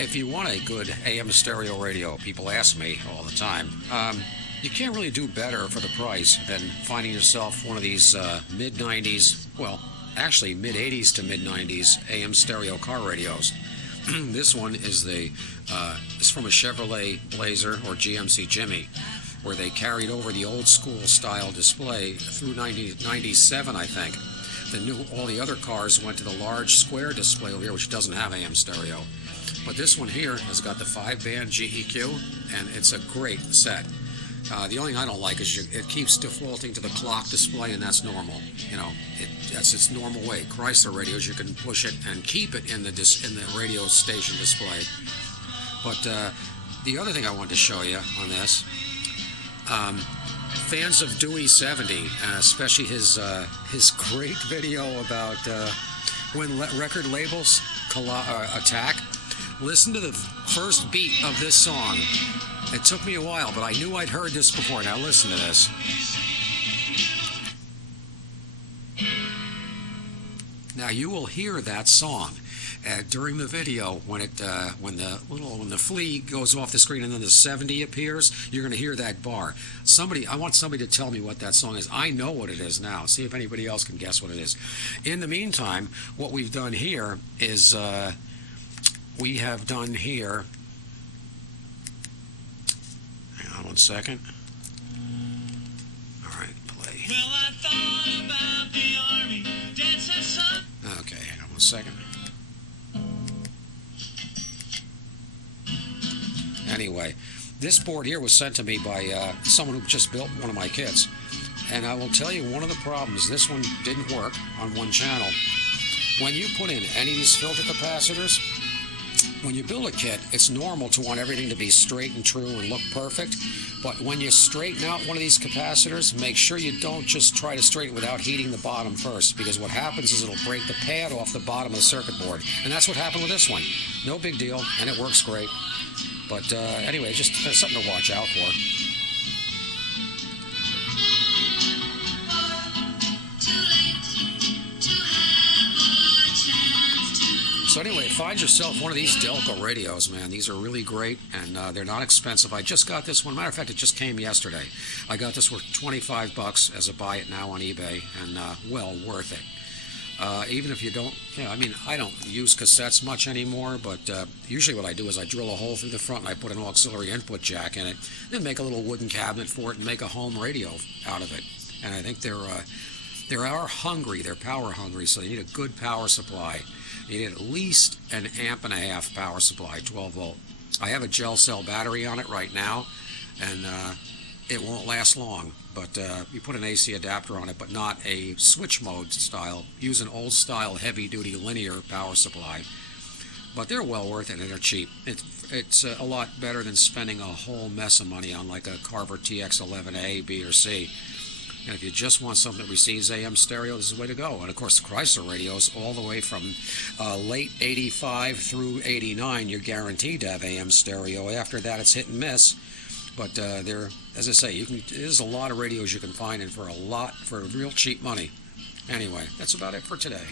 if you want a good AM stereo radio, people ask me all the time, you can't really do better for the price than finding yourself one of these mid-90s, well, actually mid-80s to mid-90s AM stereo car radios. This one is from a Chevrolet Blazer or GMC Jimmy, where they carried over the old school style display through 97, I think. All the other cars went to the large square display over here, which doesn't have AM stereo. But this one here has got the 5-band GEQ, and it's a great set. The only thing I don't like is it keeps defaulting to the clock display, and that's normal. You know, that's its normal way. Chrysler radios, you can push it and keep it in the radio station display. But the other thing I wanted to show you on this, fans of Dewey 70, especially his great video about when record labels attack. Listen to the first beat of this song. It took me a while, but I knew I'd heard this before. Now listen to this. Now you will hear that song during the video when the flea goes off the screen and then the 70 appears. You're going to hear that bar. I want somebody to tell me what that song is. I know what it is now. See if anybody else can guess what it is. In the meantime, what we've done here is we have done here. Hang on one second. All right, play. Well, I thought about the army. Okay, hang on one second. Anyway, this board here was sent to me by someone who just built one of my kits. And I will tell you one of the problems. This one didn't work on one channel. When you put in any of these filter capacitors, when you build a kit, it's normal to want everything to be straight and true and look perfect. But when you straighten out one of these capacitors, make sure you don't just try to straighten it without heating the bottom first, because what happens is it'll break the pad off the bottom of the circuit board. And that's what happened with this one. No big deal, and it works great. But anyway, just something to watch out for. So anyway, find yourself one of these Delco radios, man. These are really great, and they're not expensive. I just got this one. Matter of fact, it just came yesterday. I got this for $25 as a buy it now on eBay, and well worth it. Even if you don't, I mean, I don't use cassettes much anymore, but usually what I do is I drill a hole through the front and I put an auxiliary input jack in it, then make a little wooden cabinet for it and make a home radio out of it. And I think they are hungry. They're power hungry, so you need a good power supply. You need at least an 1.5 amp power supply, 12 volt. I have a gel cell battery on it right now, and it won't last long. But you put an AC adapter on it, but not a switch mode style. Use an old style heavy duty linear power supply. But they're well worth it, and they're cheap. It's a lot better than spending a whole mess of money on like a Carver TX11A, B, or C. And if you just want something that receives AM stereo, this is the way to go. And of course, the Chrysler radios, all the way from late 85 through 89, you're guaranteed to have AM stereo. After that, it's hit and miss. But as I say, there's a lot of radios you can find, and for real cheap money. Anyway, that's about it for today.